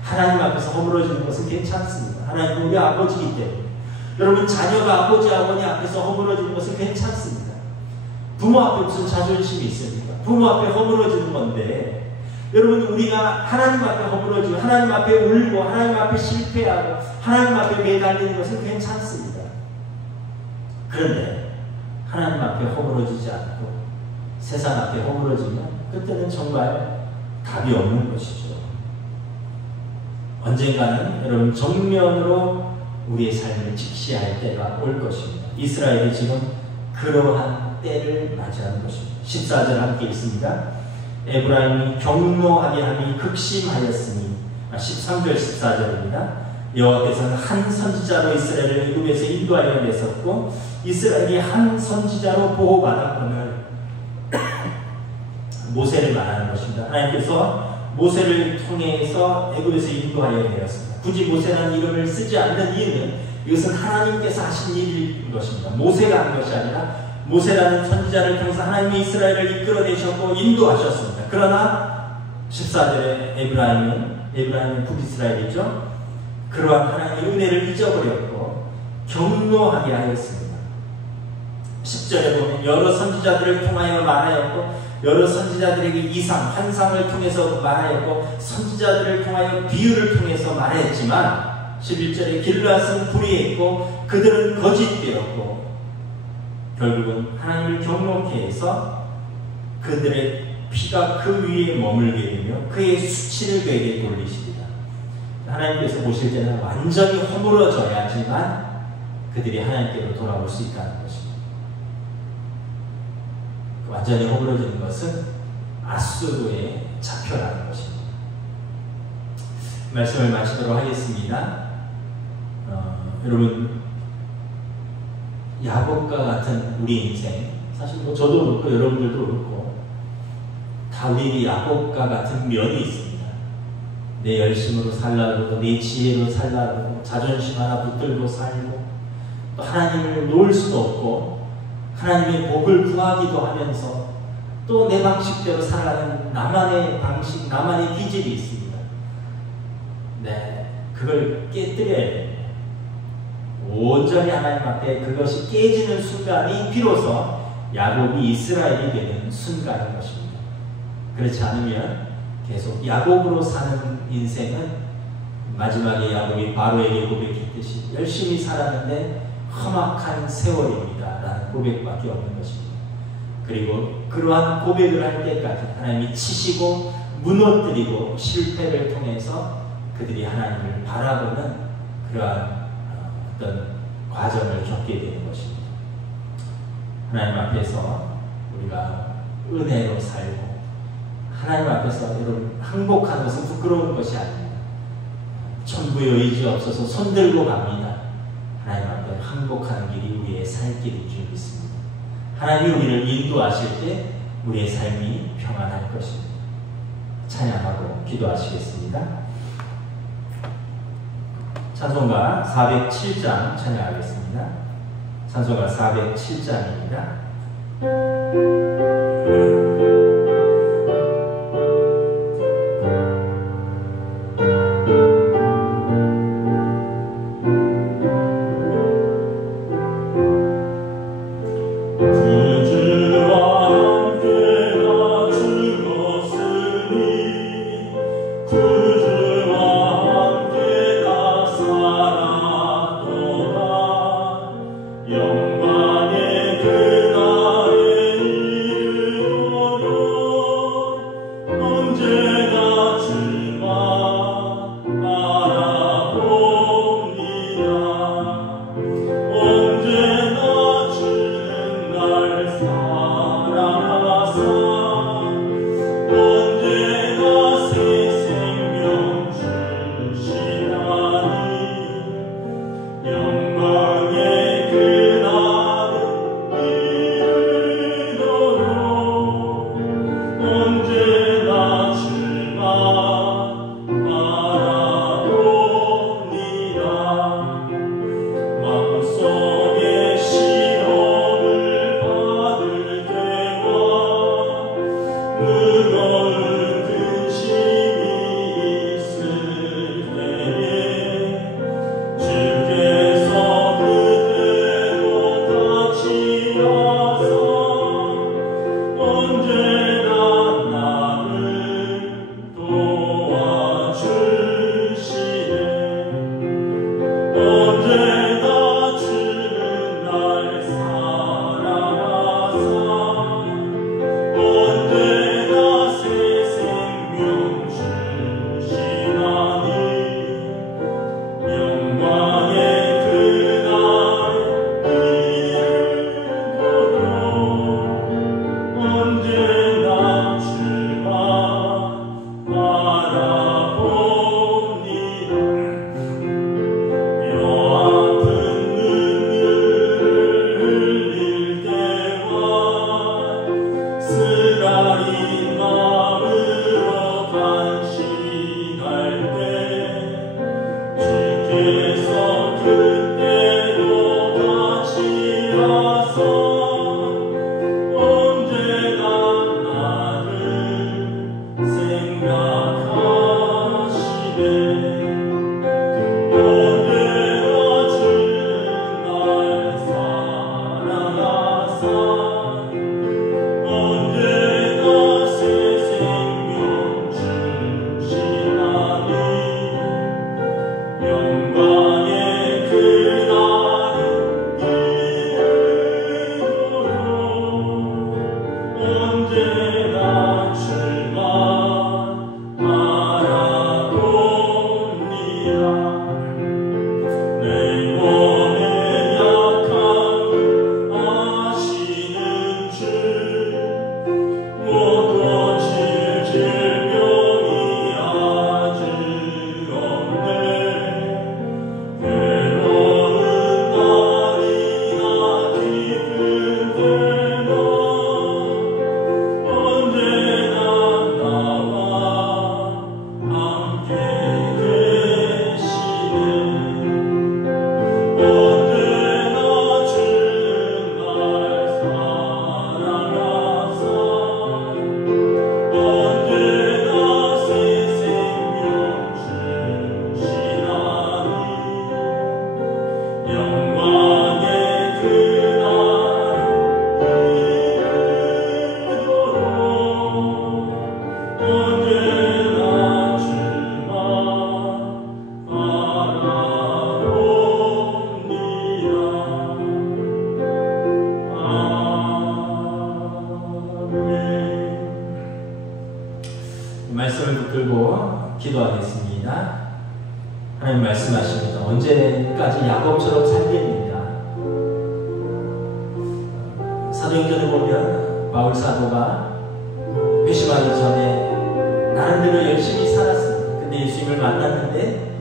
하나님 앞에서 허물어지는 것은 괜찮습니다. 하나님 우리 아버지이기 때문에. 여러분, 자녀가 아버지 어머니 앞에서 허물어지는 것은 괜찮습니다. 부모 앞에 무슨 자존심이 있습니까? 부모 앞에 허물어지는 건데, 여러분, 우리가 하나님 앞에 허물어지고 하나님 앞에 울고 하나님 앞에 실패하고 하나님 앞에 매달리는 것은 괜찮습니다. 그런데 하나님 앞에 허물어지지 않고 세상 앞에 허물어지면 그때는 정말 답이 없는 것이죠. 언젠가는 여러분 정면으로 우리의 삶을 직시할 때가 올 것입니다. 이스라엘이 지금 그러한 때를 맞이하는 것입니다. 14절 함께 읽습니다. 에브라임이 경노하게 함이 극심하였으니 13절 14절입니다. 여호와께서는 한 선지자로 이스라엘을 애굽에서 인도하여 내셨고 이스라엘이 한 선지자로 보호받았거늘 모세를 말하는 것입니다. 하나님께서 모세를 통해서 애굽에서 인도하여 내었습니다. 굳이 모세라는 이름을 쓰지 않는 이유는 이것은 하나님께서 하신 일인 것입니다. 모세가 한 것이 아니라 모세라는 선지자를 통해서 하나님이 이스라엘을 이끌어내셨고 인도하셨습니다. 그러나 14절에 에브라임은 북이스라엘이죠. 그러한 하나님의 은혜를 잊어버렸고 경노하게 하였습니다. 10절에 보면 여러 선지자들을 통하여 말하였고 여러 선지자들에게 이상, 환상을 통해서 말하였고 선지자들을 통하여 비유를 통해서 말했지만 11절에 길르앗은 불의했고 그들은 거짓되었고 결국은 하나님을 경노케 해서 그들의 피가 그 위에 머물게 되며 그의 수치를 그에게 돌리십니다. 하나님께서 보실 때는 완전히 허물어져야지만 그들이 하나님께로 돌아올 수 있다는 것입니다. 완전히 허물어지는 것은 아수르에 잡혀라는 것입니다. 말씀을 마치도록 하겠습니다. 여러분, 야곱과 같은 우리 인생, 사실 뭐 저도 그렇고 여러분들도 그렇고 다 우리 야곱과 같은 면이 있습니다. 내 열심으로 살라고, 내 지혜로 살라고, 자존심 하나 붙들고 살고, 또 하나님을 놓을 수도 없고 하나님의 복을 구하기도 하면서 또 내 방식대로 살아가는 나만의 방식, 나만의 기질이 있습니다. 네, 그걸 깨뜨려야 됩니다. 온전히 하나님 앞에 그것이 깨지는 순간이 비로소 야곱이 이스라엘이 되는 순간인 것입니다. 그렇지 않으면 계속 야곱으로 사는 인생은 마지막에 야곱이 바로에게 고백했듯이 열심히 살았는데 험악한 세월입니다 라는 고백밖에 없는 것입니다. 그리고 그러한 고백을 할 때까지 하나님이 치시고 무너뜨리고 실패를 통해서 그들이 하나님을 바라보는 그러한 어떤 과정을 겪게 되는 것입니다. 하나님 앞에서 우리가 은혜로 살고 하나님 앞에서 여러분 항복하는 것은 부끄러운 것이 아닙니다. 천부의 의지 없어서 손들고 갑니다. 하나님 앞에 항복하는 길이 우리의 살 길인 줄 믿습니다. 하나님이 우리를 인도하실 때 우리의 삶이 평안할 것입니다. 찬양하고 기도하시겠습니다. 찬송가 407장 찬양하겠습니다. 찬송가 407장입니다. 기도하겠습니다. 하나님 말씀하십니다. 언제까지 야곱처럼 살겠느냐. 사도행전을 보면 바울 사도가 회심하기 전에 나름대로 열심히 살았습니다. 근데 예수님을 만났는데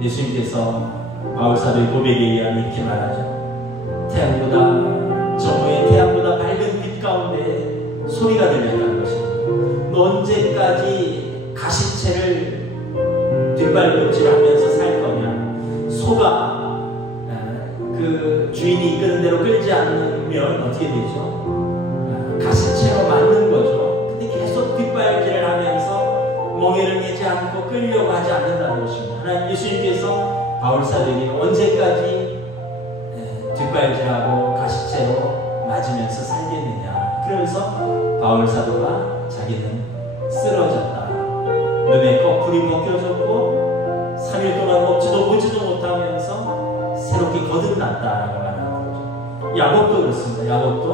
예수님께서 바울 사도의 고백에 의하면 이렇게 말하죠. 저무의 태양보다 밝은 빛 가운데 소리가 들렸다는 것입니다. 너 언제까지 가시채를 뒷발꿈질하면서 살 거냐. 소가 그 주인이 이끄는 대로 끌지 않으면 어떻게 되죠? 가시채로 맞는 거죠. 근데 계속 뒷발질을 하면서 멍에를 내지 않고 끌려고 하지 않는다는 것입니다. 하나님 예수님께서 바울 사도에게 언제까지 뒷발질하고 가시채로 맞으면서 살겠느냐. 그러면서 바울 사도가 자기는 쓰러졌다. 눈에 거풀이 벗겨졌고 3일 동안 먹지도 보지도 못하면서 새롭게 거듭났다라고 말하는 거죠. 야곱도 그렇습니다. 야곱도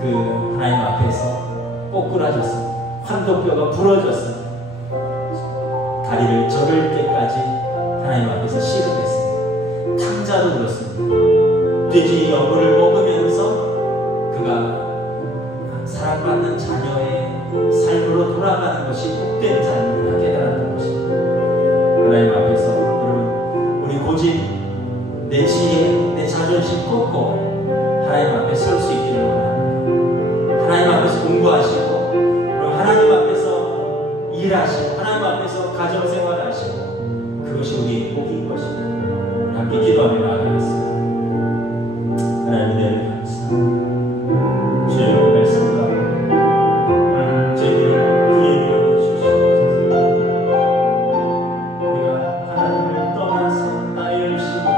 그 하나님 앞에서 꼬꾸라졌습니다. 환도뼈가 부러졌습니다. 다리를 저릴 때까지 하나님 앞에서 시름했습니다. 탕자도 그렇습니다. 돼지 여물을 먹으면서 그가 사랑받는 자녀의 삶으로 돌아가는 것이 복된 자녀다 깨달았던 것입니다. 하나님 앞에서 여러분 우리 고집, 내 지혜, 내 자존심 꺾고 하나님 앞에 설 수 있기를 원합니다. 하나님 앞에서 공부하시고 그리고 하나님 앞에서 일하시고 하나님 앞에서 가정생활 하시고 그것이 우리의 복인 것입니다. 함께 기도하며 나아가겠습니다. 하나님 은혜를 감사합니다. 주의 말씀과 저희를 구해 주시옵소서. 우리가 하나님을 떠나서 나의 열심으로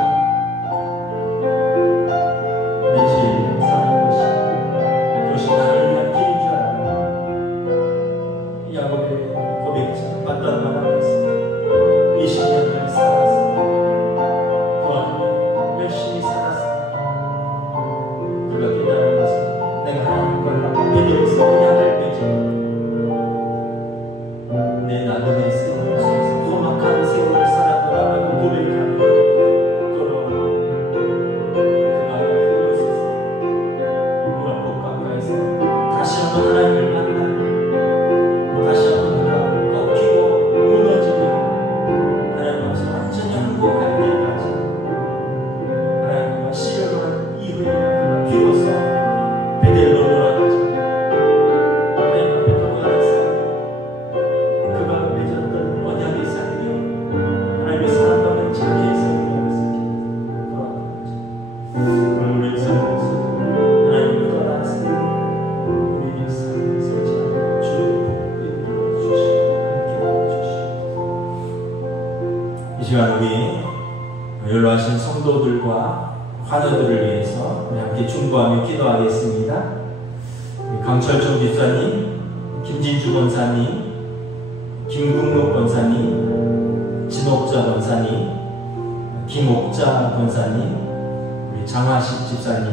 내 죄를 사는 것이 그것이 나를 위한 길인 줄 알아요. 야곱의 고백처럼 마땅한 안에서 20년을 살았습니다. 그 열심히 살았습니다. 그가 깨달은 것은 내가 하나님과 베들에서 언약을 맺어 내 나름의 세월을 속에서 험악한 세월을 살았더라라고 고백하며 돌아오는 그가 그곳에서 그가 복 가까이서 다시 한번 하나님을 만나고 다시 한번 그가 꺾이고 무너지고 하나님 앞에서 완전히 항복할 때까지 하나님과 씨름한 이후에 그가 비로소 베델로 돌아가죠. 하나님 앞에 돌아가는 삶, 그가 맺었던 언약의 삶이요 하나님의 사랑받는 자녀의 삶이었을 때 돌아가는 거죠. 우리의 삶에서 하나님을 떠나서 우리의 삶을 서지 않고 주의 복을 주시고 함께 해주시옵소서. 이 시간 우리 연로하신 성도들과 환우들을 위해서 우리 함께 중보하며 기도하겠습니다. 강철종 집사님, 김진주 권사님, 김국록 권사님, 진옥자 권사님, 김옥자 권사님, 우리 장화식 집사님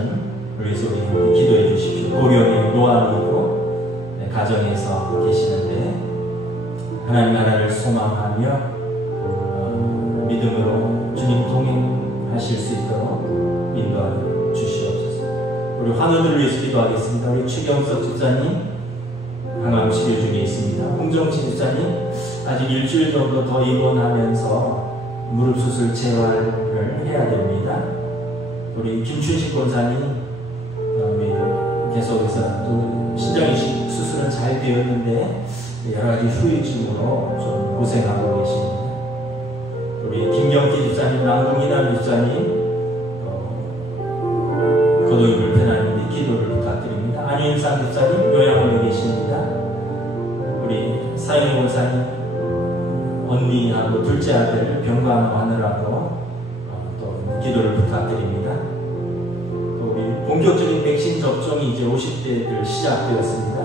위해서 우리 함께 기도해 주십시오. 고령의 노아이고 가정에서 계시는데 하나님 나라를 소망하며 믿음으로 주님 동행하실 수 있도록 인도하여 주시옵소서. 우리 환우들을 위해서 기도하겠습니다. 우리 추경석 집사님 항암 치료 중에 있습니다. 홍정치 집사님 아직 일주일 정도 더 입원하면서 무릎 수술 재활을 해야 됩니다. 우리 김춘식 권사님 우리 계속해서 또 신장이식 수술은 잘 되었는데 여러 가지 후유증으로 좀 고생하고 계십니다. 우리 김경기 집사님, 남궁이남 집사님 거동이 불편한데 기도를 부탁드립니다. 안윤상 집사님 요양원에 계십니다. 우리 사인 권사님 언니하고 둘째 아들 병간하느라고 또 기도를 부탁드립니다. 또 우리 본격적인 백신 접종이 이제 50대들 시작되었습니다.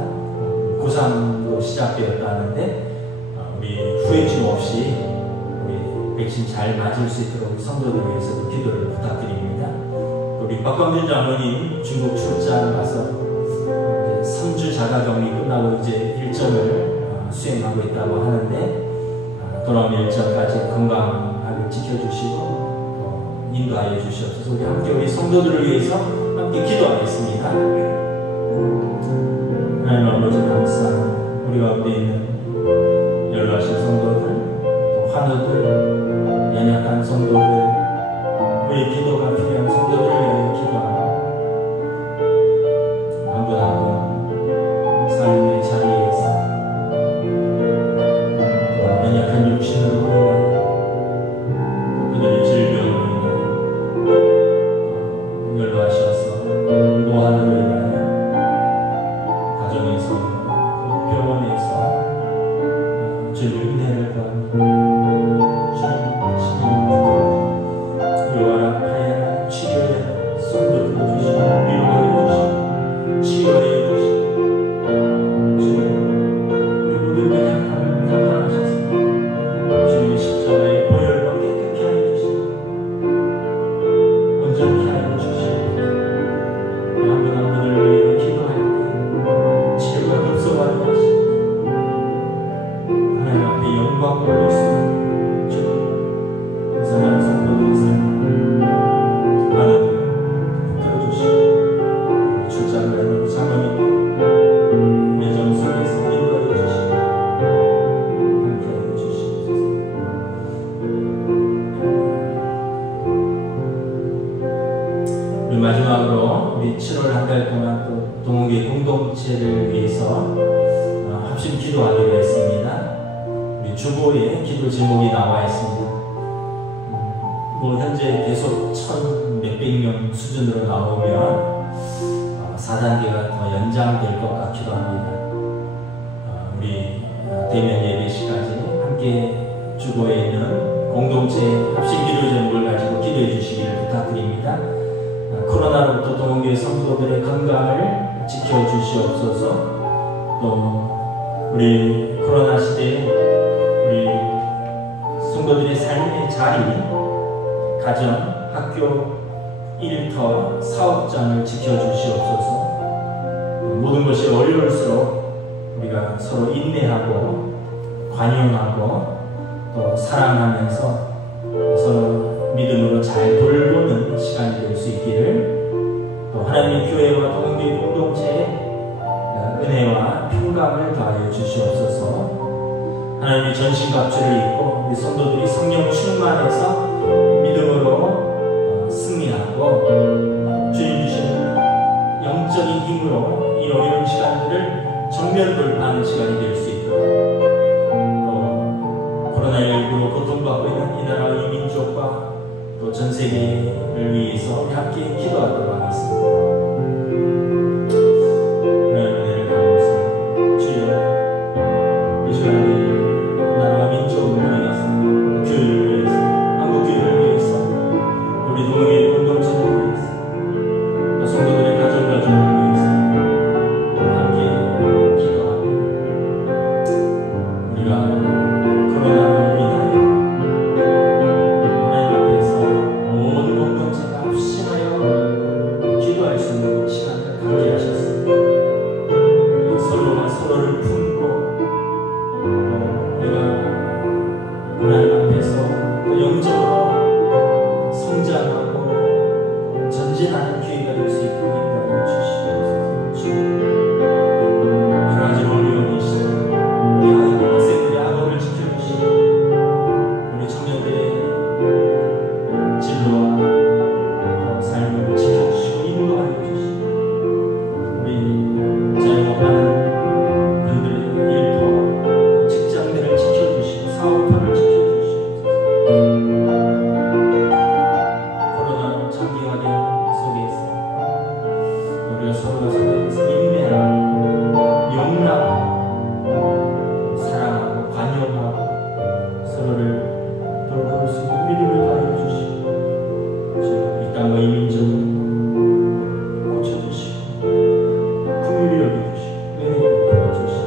고3도 시작되었다는데 우리 후유증 없이 우리 백신 잘 맞을 수 있도록 성도들 위해서도 기도를 부탁드립니다. 우리 박광준 장로님 중국 출장 가서 3주 자가격리 끝나고 이제 일정을 수행하고 있다고 하는데 돌아오는 일정까지 건강하게 지켜주시고 인도하여 주시옵소서. 우리 함께 우리 성도들을 위해서 함께 기도하겠습니다. 하나님 아버지 감사합니다. 우리 가운데 있는 연락하신 성도들, 또 환우들, 연약한 성도들, 우리 기도가 필요한 성도들을 위하여 기도합니다. 한 분 한 분 삶의 자리에서 연약한 육신으로 인하여 그들의 질병으로 인하여 연락하셔서 노화로 인하여 가정에서 병원에서 주님 은혜를 구합니다. 요하라 하야라 치료하라 손도 들어주시고 위로하여 주시고 치유하여 주시고 주님 우리 모든 연약함을 감당하셔서 주님의 십자가의 보혈과 깨끗게 하여 주시고 온전케 하여 주시고 한 분 한 분을 위해 기도할 때 치료가 급속하게 하시고 하나님 앞에 영광 돌리시고 주님 이상한 성도들의 삶 하나님 붙들어주시고 출장을 하는 장로님 예정 속에서 인도하여 주시고 함께하여 주시옵소서. 우리 마지막으로 우리 7월 한 달 동안 또 동호회 공동체를 위해서 합심 기도하기로 했습니다. 우리 주보에 기도 제목이 나와 있습니다. 뭐 현재 계속 1,몇백 명 수준으로 나오면 4단계가 더 연장될 것 같기도 합니다. 우리 대면 예배 시까지 함께 주보에 있는 공동체 합심 기도 제목을 가지고 기도해 주시기를 부탁드립니다. 코로나로부터 동호회 성도들의 건강을 지켜주시옵소서. 또 우리 코로나 시대에 우리 성도들의 삶의 자리, 가정, 학교, 일터, 사업장을 지켜주시옵소서. 모든 것이 어려울수록 우리가 서로 인내하고 관용하고 또 사랑하면서 서로 믿음으로 잘 돌보는 시간이 될 수 있기를, 또 하나님의 교회와 동교회 공동체에 은혜와 평강을 더하여 주시옵소서. 하나님의 전신갑주를 입고 우리 성도들이 성령 충만해서 믿음으로 승리하고 주님 주시는 영적인 힘으로 이 어려운 시간들을 정면 돌파하는 시간이 될 수 있도록, 또 코로나19로 고통받고 있는 이 나라와 이 민족과 또 전 세계를 위해서 우리 함께 기도하도록 하겠습니다. 하나님의 은혜를 감사합니다. 주여, 이 시간에 나라와 민족을 위해서, 교회를 위해서, 한국 교회를 위해서, 우리 동호회 공동체를 위해서, 또 성도들의 가정을 위해서 함께 기도합니다. 우리가 코로나로 인하여 하나님 앞에서 모든 공동체가 합심하여 기도할 수 있는 시간을 갖게 하셨습니다. 서로가 서로를 품고 또 우리가 하나님 앞에서 또 영적으로 성장하고 전진하는 기회가 될 수 있도록 인도하여 주시옵소서. 주님, 여러 가지 어려운 이 시간 우리 학생들의 학업을 지켜주시고 우리 청년들의 진로와 삶을 지켜주시고 인도하여 주시고 우리 자영업하는 분들의 일터, 직장들을 지켜주시고 사업터를 지켜주시옵소서. 코로나 장기화된 속에서 우리가 서로가 서로에서 인내하고 용납하고 사랑하고 관용하고 서로를 돌볼 수 있는 믿음을 더하여 주시고 이 땅과 이 민족을 고쳐주시고 긍휼히 여겨주시고 은혜를 부어주시고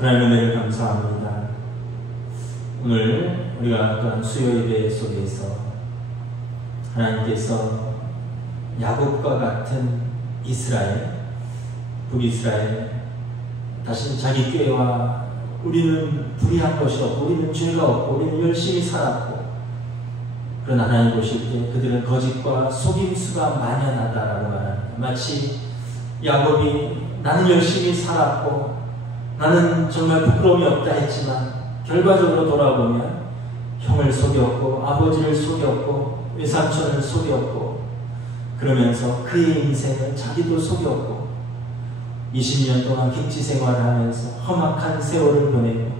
하나님의 은혜를 감사합니다. 오늘 우리가 또한 수요 예배 속에서 하나님께서 야곱과 같은 이스라엘, 북이스라엘, 다시 자기 꾀와 우리는 불의한 것이 없고 우리는 죄가 없고 우리는 열심히 살았고, 그런 하나님 보실 때 그들은 거짓과 속임수가 만연하다라고 말합니다. 마치 야곱이 나는 열심히 살았고 나는 정말 부끄러움이 없다 했지만 결과적으로 돌아보면 형을 속였고 아버지를 속였고 외삼촌을 속였고, 그러면서 그의 인생을 자기도 속였고 20년 동안 객지 생활을 하면서 험악한 세월을 보내고,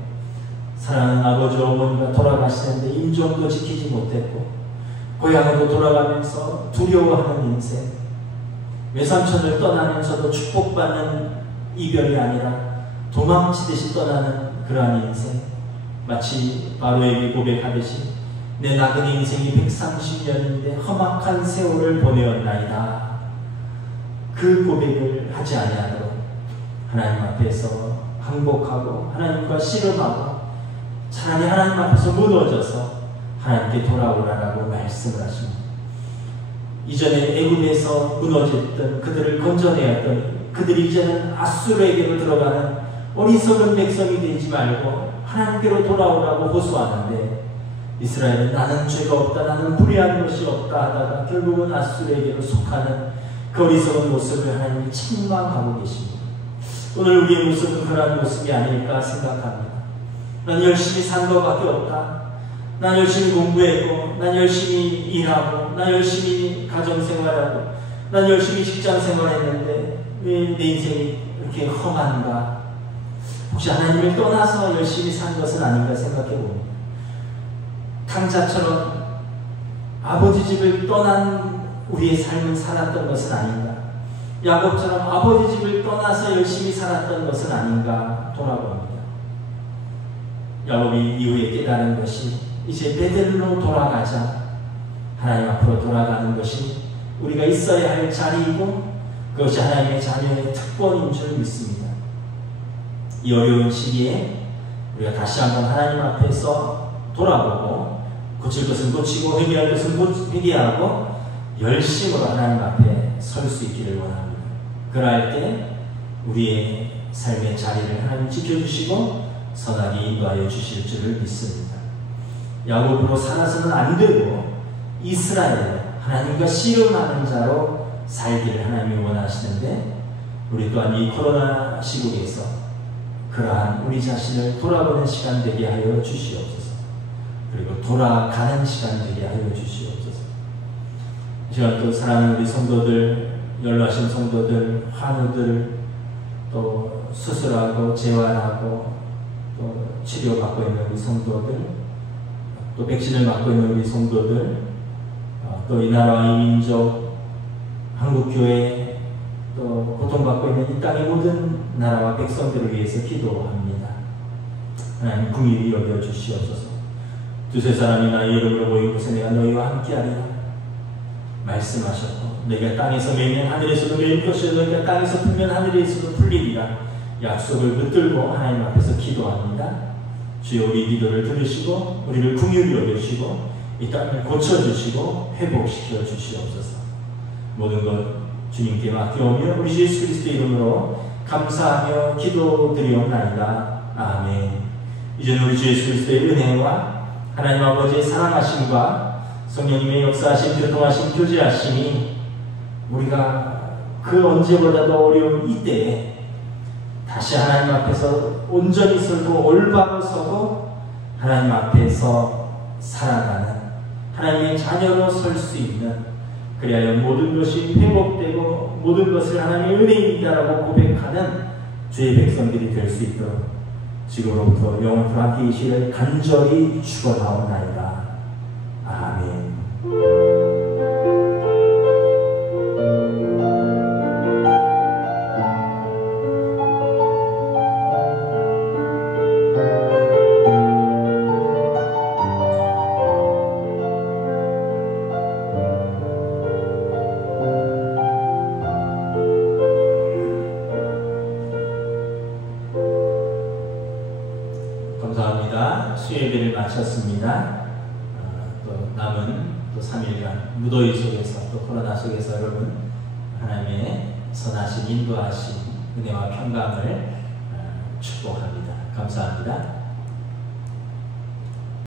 사랑하는 아버지 어머니가 돌아가시는데 임종도 지키지 못했고, 고향으로 돌아가면서 두려워하는 인생, 외삼촌을 떠나면서도 축복받는 이별이 아니라 도망치듯이 떠나는 그러한 인생, 마치 바로에게 고백하듯이 내 낙은 인생이 130년인데 험악한 세월을 보내었나이다. 그 고백을 하지 아니하도록 하나님 앞에서 항복하고 하나님과 씨름하고 차라리 하나님 앞에서 무너져서 하나님께 돌아오라라고 말씀을 하십니다. 이전에 애굽에서 무너졌던 그들을 건져내었던 그들이 이제는 아수르에게로 들어가는 어리석은 백성이 되지 말고 하나님께로 돌아오라고 호소하는데, 이스라엘은 나는 죄가 없다, 나는 불의한 것이 없다 하다가 결국은 아수르에게로 속하는 그 어리석은 모습을 하나님이 책망하고 계십니다. 오늘 우리의 모습은 그러한 모습이 아닐까 생각합니다. 난 열심히 산 것밖에 없다. 난 열심히 공부했고, 난 열심히 일하고, 난 열심히 가정생활하고, 난 열심히 직장생활했는데 왜 내 인생이 이렇게 험한가? 혹시 하나님을 떠나서 열심히 산 것은 아닌가 생각해봅니다. 탕자처럼 아버지 집을 떠난 우리의 삶을 살았던 것은 아닌가? 야곱처럼 아버지 집을 떠나서 열심히 살았던 것은 아닌가 돌아봅니다. 야곱이 이후에 깨달은 것이 이제 베델로 돌아가자, 하나님 앞으로 돌아가는 것이 우리가 있어야 할 자리이고 그것이 하나님의 자녀의 특권인 줄 믿습니다. 이 어려운 시기에 우리가 다시 한번 하나님 앞에서 돌아보고 고칠 것은 고치고 회개할 것은 회개하고 열심으로 하나님 앞에 설 수 있기를 원합니다. 그럴 때 우리의 삶의 자리를 하나님 지켜주시고 선하게 인도하여 주실 줄을 믿습니다. 야곱으로 살아서는 안 되고 이스라엘, 하나님과 씨름하는 자로 살기를 하나님이 원하시는데, 우리 또한 이 코로나 시국에서 그러한 우리 자신을 돌아보는 시간 되게 하여 주시옵소서. 그리고 돌아가는 시간 되게 하여 주시옵소서. 이 시간 또 사랑하는 우리 성도들, 연로하신 성도들, 환우들, 또 수술하고 재활하고 또 치료받고 있는 우리 성도들, 또 백신을 맞고 있는 우리 성도들, 또 이 나라 이 민족, 한국교회, 또 고통받고 있는 이 땅의 모든 나라와 백성들을 위해서 기도합니다. 하나님 긍휼히 여겨 주시옵소서. 두세 사람이 나의 이름으로 모인 곳에 내가 너희와 함께하리라 말씀하셨고, 너희가 땅에서 매면 하늘에서도 매일 것이요 너희가 땅에서 풀면 하늘에서도 풀리리라 약속을 붙들고 하나님 앞에서 기도합니다. 주여 우리 기도를 들으시고 우리를 긍휼히 여겨주시고 이 땅을 고쳐주시고 회복시켜 주시옵소서. 모든 것 주님께 맡겨오며 우리 주 예수 그리스도의 이름으로 감사하며 기도드리옵나이다. 아멘. 이제는 우리 주 예수 그리스도의 은혜와 하나님 아버지의 사랑하심과 성령님의 역사하심, 교통하심, 교제하심이 우리가 그 언제보다도 어려운 이때에 다시 하나님 앞에서 온전히 서고 올바로 서고 하나님 앞에서 살아가는 하나님의 자녀로 설 수 있는, 그리하여 모든 것이 회복되고 모든 것을 하나님의 은혜입니다라고 고백하는 주의 백성들이 될 수 있도록 지금으로부터 영원토록 함께 계시기를 간절히 축원하옵나이다. 아멘. 마쳤습니다. 또 남은 또 3일간 무더위 속에서 또 또 코로나 속에서 여러분 하나님의 선하신 인도하신 은혜와 평강을 축복합니다. 감사합니다.